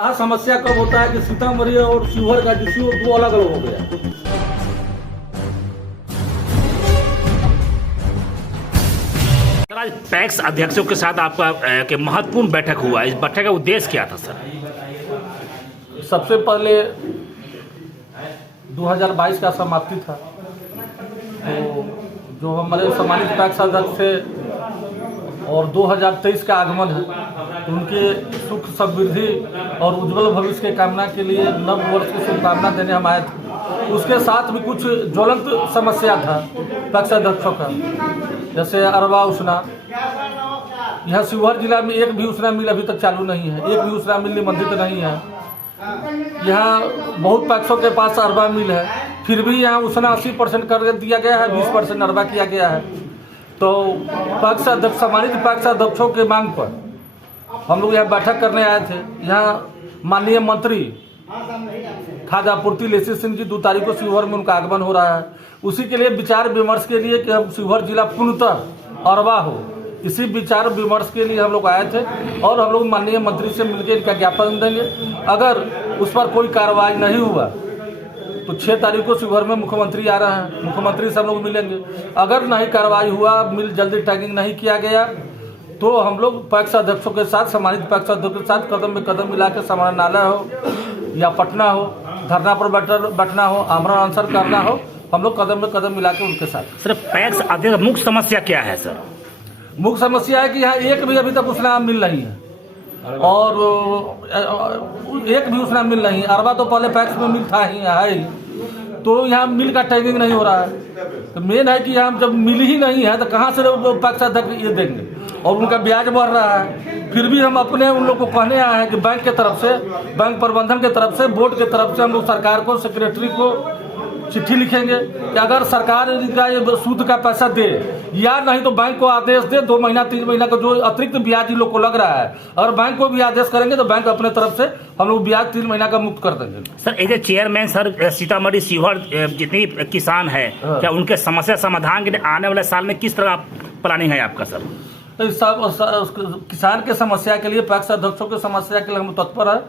समस्या कब होता है कि सीतामढ़ी और शिवहर का डीसीओ दो अलग अलग हो गया। आज पैक्स अध्यक्षों के साथ आपका के महत्वपूर्ण बैठक हुआ। इस बैठक का उद्देश्य क्या था सर? सबसे पहले 2022 का समाप्ति था, तो जो हमारे सम्मानित पैक्स अध्यक्ष थे और 2023 का आगमन है, तो उनके सुख समृद्धि और उज्जवल भविष्य के कामना के लिए नव वर्ष की शुभकामना देने हम आए थे। उसके साथ भी कुछ ज्वलंत समस्या था पैक्स अध्यक्षों का, जैसे अरवा उसना। यहाँ शिवहर जिला में एक भी उसना मिल अभी तक चालू नहीं है, एक भी उसना मिल निबंधित नहीं है। यहाँ बहुत पैक्सों के पास अरवा मिल है, फिर भी यहाँ उसना 80% कर दिया गया है, 20% अरवा किया गया है। तो पैक्स अध्यक्ष सम्मानित पैक्स अध्यक्षों के मांग पर हम लोग यहाँ बैठक करने आए थे। यहाँ माननीय मंत्री खाद्य आपूर्ति लेसी सिंह जी 2 तारीख को शिवहर में उनका आगमन हो रहा है। उसी के लिए विचार विमर्श के लिए कि हम शिवहर जिला पूर्णतः अरवा हो, इसी विचार विमर्श के लिए हम लोग आए थे और हम लोग माननीय मंत्री से मिलकर इनका ज्ञापन देंगे। अगर उस पर कोई कार्रवाई नहीं हुआ तो 6 तारीख को शिवहर में मुख्यमंत्री आ रहे हैं, मुख्यमंत्री से हम लोग मिलेंगे। अगर नहीं कार्रवाई हुआ, मिल जल्दी टैगिंग नहीं किया गया, तो हम लोग पैक्स अध्यक्षों के साथ, सम्मानित पैक्स अध्यक्षों के साथ कदम में कदम मिला के समाहरणालय हो या पटना हो, धरना पर बैठना हो, आमरण अनशन करना हो, हम लोग कदम में कदम मिला के उनके साथ। सर, पैक्स अध्यक्ष मुख्य समस्या क्या है सर? मुख्य समस्या है कि यहाँ एक भी अभी तक उसना मिल नहीं है और एक भी उसना मिल नहीं। अरवा तो पहले पैक्स में मिल था ही है, तो यहाँ मिल का टैगिंग नहीं हो रहा है। तो मेन है कि यहाँ जब मिल ही नहीं है तो कहाँ से पैक्स अध्यक्ष ये देंगे, और उनका ब्याज बढ़ रहा है। फिर भी हम अपने उन लोग को कहने आए हैं कि बैंक के तरफ से, बैंक प्रबंधन के तरफ से, बोर्ड के तरफ से हम लोग सरकार को, सेक्रेटरी को चिट्ठी लिखेंगे कि अगर सरकार का ये सूद का पैसा दे या नहीं तो बैंक को आदेश दे 2 महीना 3 महीना का जो अतिरिक्त ब्याज इन लोग को लग रहा है, अगर बैंक को भी आदेश करेंगे तो बैंक अपने तरफ से हम लोग ब्याज 3 महीना का मुक्त कर देंगे। Sir, as a chairman sir, Sitamarhi Sheohar जितनी किसान है, क्या उनके समस्या समाधान के लिए आने वाले साल में किस तरह प्लानिंग है आपका सर? किसान के समस्या के लिए, पैक्स अध्यक्षों के समस्या के लिए हम तत्पर हैं,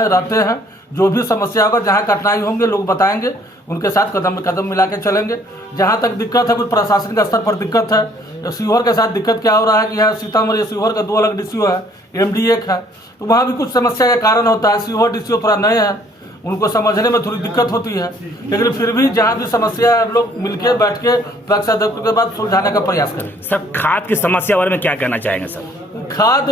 रहते हैं। जो भी समस्या होगा, जहाँ कठिनाई होंगे लोग बताएंगे, उनके साथ कदम में कदम मिला के चलेंगे। जहाँ तक दिक्कत है, कुछ प्रशासनिक स्तर पर दिक्कत है। शिवहर के साथ दिक्कत क्या हो रहा है कि यहाँ सीतामढ़ी शिवहर का 2 अलग डीसीओ है, एमडी एक है, तो वहाँ भी कुछ समस्या के कारण होता है। शिवहर डीसीओ थोड़ा नए हैं, उनको समझने में थोड़ी दिक्कत होती है, लेकिन फिर भी जहाँ भी समस्या है हम लोग मिलके बैठ के पैक्स अध्यक्षों के बाद सुलझाने का प्रयास करें। सर, खाद की समस्या बारे में क्या कहना चाहेंगे सर? खाद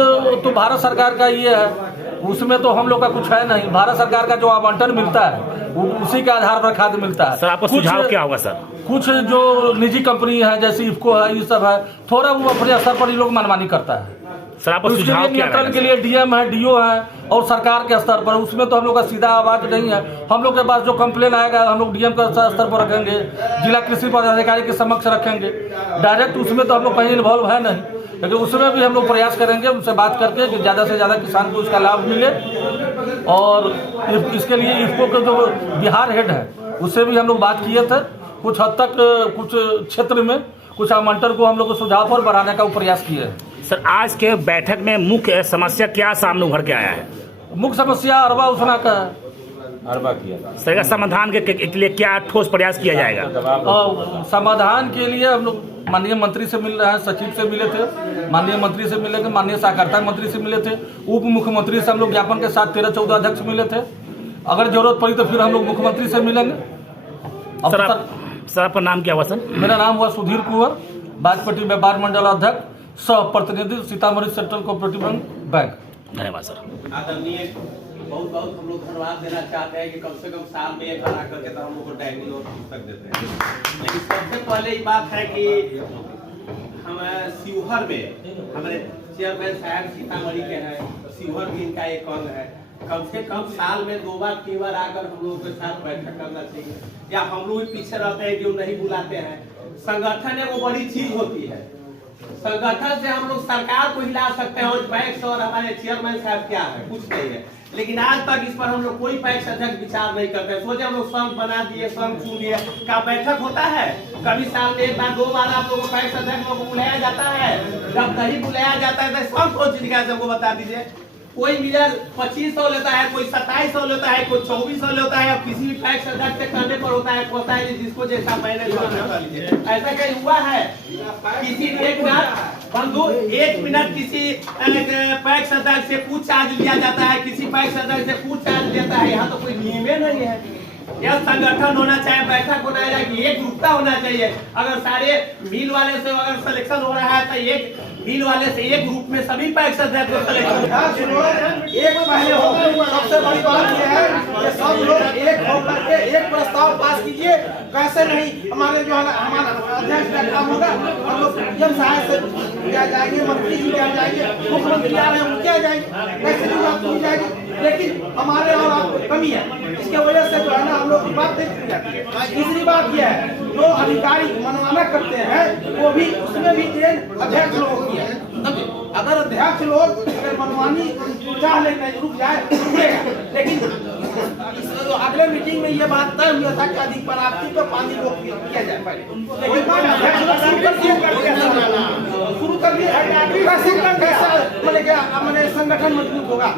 तो भारत सरकार का ये है, उसमें तो हम लोग का कुछ है नहीं। भारत सरकार का जो आवंटन मिलता है उसी के आधार पर खाद मिलता है। सर, आपका सुझाव क्या होगा सर? कुछ जो निजी कंपनी है जैसे इफ्को है, ये सब है, थोड़ा वो अपने स्तर पर ये लोग मनमानी करता है। सर, आपका सुझाव क्या नियंत्रण के लिए डीएम है, डीओ है और सरकार के स्तर पर, उसमें तो हम लोग का सीधा आवाज नहीं है। हम लोग के पास जो कंप्लेन आएगा हम लोग डीएम के स्तर पर रखेंगे, जिला कृषि पदाधिकारी के समक्ष रखेंगे। डायरेक्ट उसमें तो हम लोग कहीं इन्वॉल्व है नहीं, लेकिन उसमें भी हम लोग प्रयास करेंगे उनसे बात करके कि ज़्यादा से ज़्यादा किसान को इसका लाभ मिले। और इसके लिए इफ्को के जो बिहार हेड है उससे भी हम लोग बात किए थे। कुछ हद तक कुछ क्षेत्र में कुछ आवंटन को हम लोग सुझाव पर बढ़ाने का प्रयास किए हैं। सर, आज के बैठक में मुख्य समस्या क्या सामने उभर के आया है? मुख्य समस्या अरवा उसना का है। अरवा किया सर, का समाधान के लिए क्या ठोस प्रयास किया जाएगा? समाधान के लिए हम लोग माननीय मंत्री से मिल रहे हैं, सचिव से मिले थे, माननीय मंत्री से मिलेंगे, माननीय सहकारिता मंत्री से मिले थे, उप मुख्यमंत्री से हम लोग ज्ञापन के साथ 13-14 अध्यक्ष मिले थे। अगर जरूरत पड़ी तो फिर हम लोग मुख्यमंत्री से मिलेंगे। सर, आपका नाम क्या हुआ सर? मेरा नाम हुआ सुधीर कुंवर, बाजपट्टी व्यापार मंडल अध्यक्ष, सह प्रतिनिधि सीतामढ़ी सेंट्रल कोऑपरेटिव बैंक। धन्यवाद सर। आदरणीय, बहुत बहुत हम लोग धन्यवाद देना चाहते हैं कि कम से कम साल में एक बार आकर के तो हम लोग को टैगिंग और पुस्तक देते हैं। लेकिन सबसे पहले ये बात है कि हम शिवहर में हमारे चेयरमैन साहब सीतामढ़ी के हैं, शिवहर भी इनका एक अंग है। कम से कम साल में 2 बार 3 बार आकर हम लोगों के साथ बैठक करना चाहिए, या हम लोग पीछे रहते हैं जो नहीं बुलाते हैं। संगठन है वो बड़ी चीज होती है, संगठन से हम लोग सरकार को हिला सकते हैं। और पैक्स और हमारे चेयरमैन साहब क्या है, कुछ नहीं है, लेकिन आज तक इस पर हम लोग कोई पैक्स अध्यक्ष विचार नहीं करते। सोचे हम लोग संघ बना दिए, संघ चुन लिए, क्या बैठक होता है? कभी साल में 1 बार 2 बार आप लोगों को पैक्स अध्यक्ष को बुलाया जाता है। जब नहीं बुलाया जाता है तो संघ को जिनका सबको बता दीजिए, कोई मिलर 2500 लेता है, कोई 2700 लेता है, कोई 2400 लेता है। अब किसी भी पैक्स अध्यक्ष से कहने पर होता है कि जिसको जैसा मैंने ऐसा कहीं हुआ है? किसी एक मिनट किसी पैक्स अध्यक्ष से पूछ चार्ज लिया जाता है, किसी पैक्स अध्यक्ष से पूछ चार्ज लेता है। यहाँ तो कोई नियम नहीं है। यह संगठन होना चाहिए, बैठक होना चाहिए, एक ग्रुपता होना चाहिए। अगर सारे मिल वाले से अगर सिलेक्शन हो रहा है तो एक मिल वाले से एक ग्रुप में सभी पैक्स अध्यक्ष को सिलेक्शन एक पहले होगा। सबसे बड़ी बात यह है कि सब लोग एक होकर के एक प्रस्ताव पास कीजिए। कैसे नहीं, हमारे जो हमारा अध्यक्ष का काम होगा, हम लोग पीएम साहब से क्या जाएंगे, मंत्री जी क्या जाएंगे, मुख्यमंत्री आ रहे हैं उनके क्या जाएंगे, कैसे भी बात की जाएगी। लेकिन हमारे और आपको कमी है, इसके वजह से जो है ना हम लोग की बात देखी जाती है। तीसरी बात यह है, जो अधिकारी मनमाना करते हैं वो भी उसमें भी देन अध्यक्ष लोगों की है। अगर अध्यक्ष लोग अगर मनमानी चाह लेते रुक जाए रुकेगा, लेकिन अगले मीटिंग में ये बात तय हुआ था कि अधिक प्राप्ति पर पानी रोक किया जाए पहले, लेकिन अध्यक्ष लोग शुरू कर दिया। मैंने संगठन मजबूत होगा।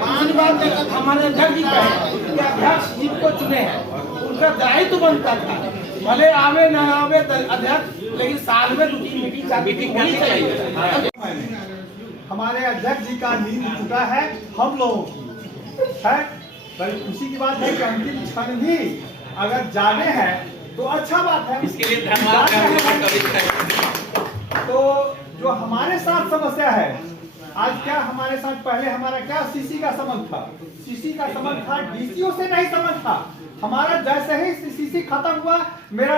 दूसरी बात हमारे अध्यक्ष जी का है कि अध्यक्ष जिनको चुने हैं उनका दायित्व बनता था, भले आवे न आवे अध्यक्ष, लेकिन साल में 2-3 मीटिंग होनी चाहिए। हमारे अध्यक्ष जी का नींद टूटा है हम लोगों की है। बड़ी खुशी की बात है कि अंतिम क्षण भी अगर जाने हैं तो अच्छा बात है। इसके लिए धन्यवाद। तो जो हमारे साथ समस्या है आज, क्या हमारे साथ पहले हमारा क्या सीसी का संबंध था? सीसी का संबंध था, डीसीओ से नहीं संबंध था हमारा। जैसे ही सीसी खत्म हुआ मेरा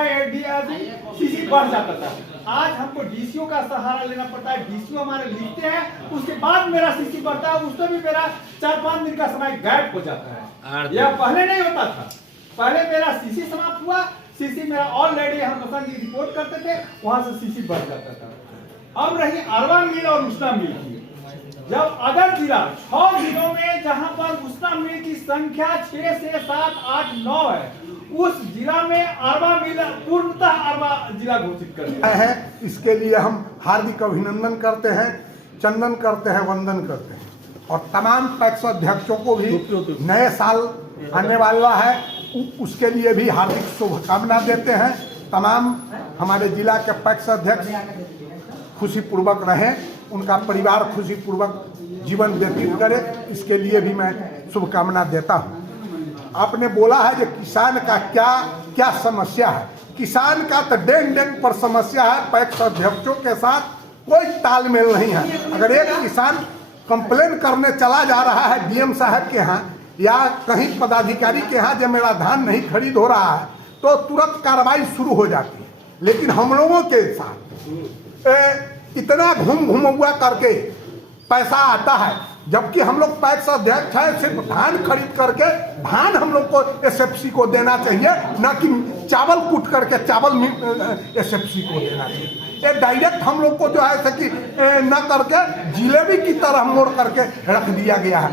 सीसी बढ़ जाता था। आज हमको डीसीओ का सहारा लेना पड़ता है। डीसीओ हमारे लिखते हैं, उसके बाद मेरा सीसी बढ़ता है, उसमें भी मेरा 4-5 दिन का समय गैप हो जाता है। यह पहले नहीं होता था। पहले मेरा सीसी समाप्त हुआ, सीसी मेरा ऑलरेडी हम जी रिपोर्ट करते थे, वहां से सीसी बढ़ जाता था। अब रही अरवा मिल और उष्णा मिल की। जब अदर जिला 6 जिलों में जहां पर उष्णा मिल की संख्या 6 से 7, 8, 9 है, उस जिला में अरवा मिल पूर्णतः अरवा जिला घोषित कर दिया है। इसके लिए हम हार्दिक अभिनंदन करते हैं, चंदन करते हैं, वंदन करते हैं। और तमाम पैक्स अध्यक्षों को भी नए साल आने वाला है, उसके लिए भी हार्दिक शुभकामना देते हैं। तमाम हमारे जिला के पैक्स अध्यक्ष खुशीपूर्वक रहें, उनका परिवार खुशीपूर्वक जीवन व्यतीत करे, इसके लिए भी मैं शुभकामना देता हूं। आपने बोला है कि किसान का क्या समस्या है। किसान का तो डेंग पर समस्या है, पैक्स अध्यक्षों के साथ कोई तालमेल नहीं है। अगर एक किसान कंप्लेन करने चला जा रहा है डीएम साहब के यहाँ या कहीं पदाधिकारी के यहाँ जब मेरा धान नहीं खरीद हो रहा है तो तुरंत कार्रवाई शुरू हो जाती है। लेकिन हम लोगों के साथ इतना घूम हुआ करके पैसा आता है, जबकि हम लोग पैक्स अध्यक्ष है, सिर्फ धान खरीद करके धान हम लोग को एसएफसी को देना चाहिए, न कि चावल कूट करके चावल एसएफसी को देना चाहिए। ये डायरेक्ट हम लोग को जो है कि न करके जिलेबी की तरह मोड़ करके रख दिया गया है।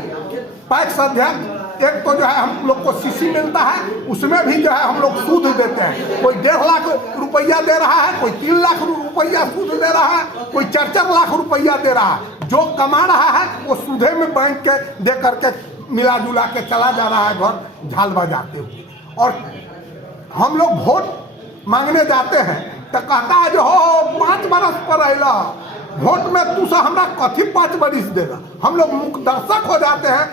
पैक्स अध्यक्ष एक तो जो है हम लोग को सीसी मिलता है, उसमें भी जो है हम लोग सूद देते हैं। कोई 1.5 लाख रुपया दे रहा है, कोई 3 लाख रुपया सूद दे रहा है, कोई 4-4 लाख रुपया दे रहा है। जो कमा रहा है वो सूदे में बैंक के दे करके मिला जुला के चला जा रहा है घर झाल बजाते हुए। और हम लोग वोट मांगने जाते हैं तो कहता है जो हो 5 बरस पर अला वोट में तू सा हमरा कथी 5 बरिस देगा। हम लोग मुख्य दर्शक हो जाते हैं,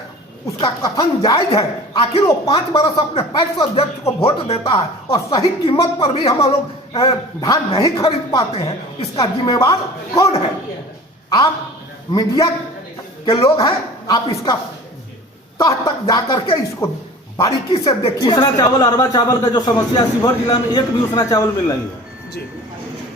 उसका कथन जायज है। आखिर वो 5 बरस अपने पैक्स अध्यक्ष को वोट देता है और सही कीमत पर भी हम लोग धान नहीं खरीद पाते हैं, इसका जिम्मेवार कौन है? आप मीडिया के लोग हैं, आप इसका तह तक जाकर के इसको बारीकी से देखिए। उसना चावल, अरवा चावल का जो समस्या शिवहर जिला में एक भी उसना चावल मिल रही है जी,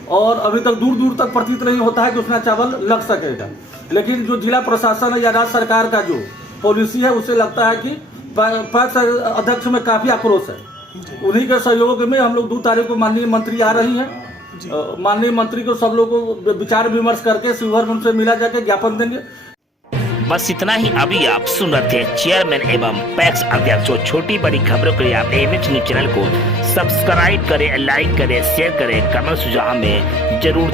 और अभी तक दूर दूर तक प्रतीत नहीं होता है कि उसना चावल लग सकेगा। लेकिन जो जिला प्रशासन या राज्य सरकार का जो पॉलिसी है उससे लगता है कि पैक्स अध्यक्ष में काफी आक्रोश है। उन्हीं के सहयोग में हम लोग 2 तारीख को माननीय मंत्री आ रही हैं। माननीय मंत्री को सब लोग को विचार विमर्श करके शिवहर में उनसे मिला जाके ज्ञापन देंगे। बस इतना ही। अभी आप सुन रहे थे चेयरमैन एवं पैक्स अध्यक्ष। छोटी बड़ी खबरों के लिए आप एमएच न्यूज चैनल को सब्सक्राइब करें, लाइक करें, शेयर करें, कमेंट सुझाव में जरूर